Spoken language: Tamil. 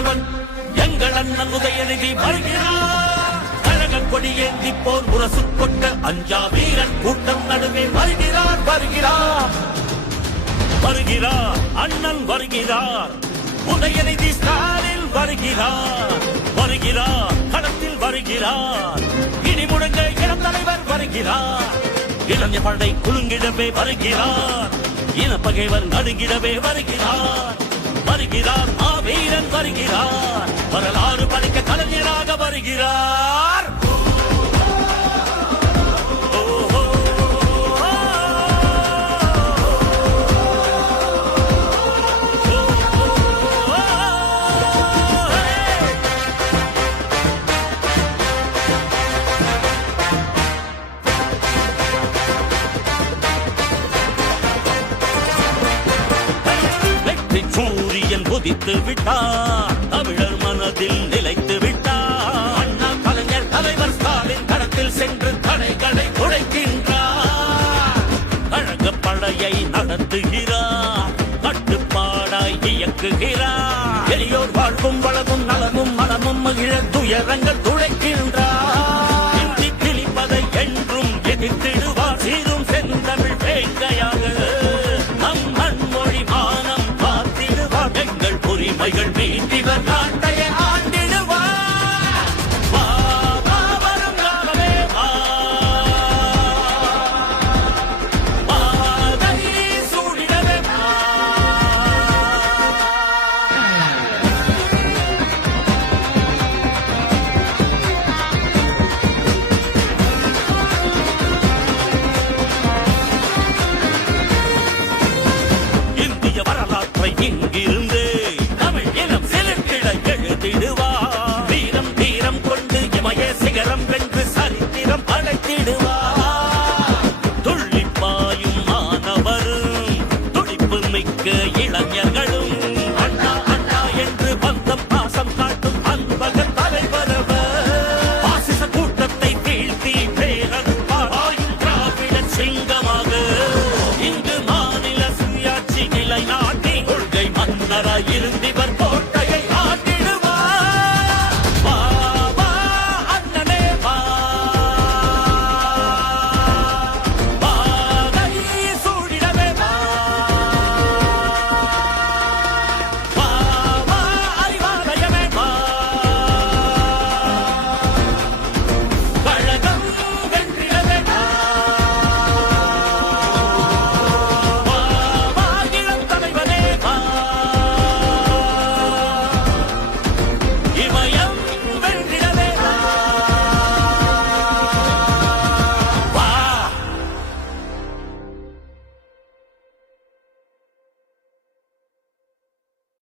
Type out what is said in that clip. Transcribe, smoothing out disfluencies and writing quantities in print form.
முதல்வன் எங்கள் அண்ணன் உதயநிதி வருகிறார். கழக கொடி ஏந்தி போர் முரசு கொண்ட அஞ்சா வீரன் கூட்டம் நடுவே வருகிறார் வருகிறார் வருகிறார். அண்ணன் வருகிறார். உதயநிதி ஸ்டாலின் வருகிறார் வருகிறார். களத்தில் வருகிறார். இனி முழங்க இளம் தலைவர் வருகிறார். இளைஞர் படை குலுங்கிடவே வருகிறார். இனப்பகைவர் நடுங்கிடவே வருகிறார் வருகிறார். வீரன் வருகிறார். வரலாறு படைக்க கலைஞராக வருகிறார். சூரியன் உதித்து விட்டார். தமிழர் மனதில் நிலைத்து விட்டார். அண்ணா கலைஞர் தலைவர் ஸ்டாலின் களத்தில் சென்று தடைகளை உடைக்கின்றார். கழக படையை நடத்துகிறார். கட்டுப்பாடாய் இயக்குகிறார். எளியோர் வாழ்வும் வளமும் நலமும் மனமும் மகிழ துயரங்கள் துளைக்கின்றார். இந்தி திணிப்பதை என்றும் எதிர்த்திடுவார். சீரும் செந்தமிழ் வேங்கையாக நம் மண்மொழி மானம் உரிமைகள் மீட்டிவர்.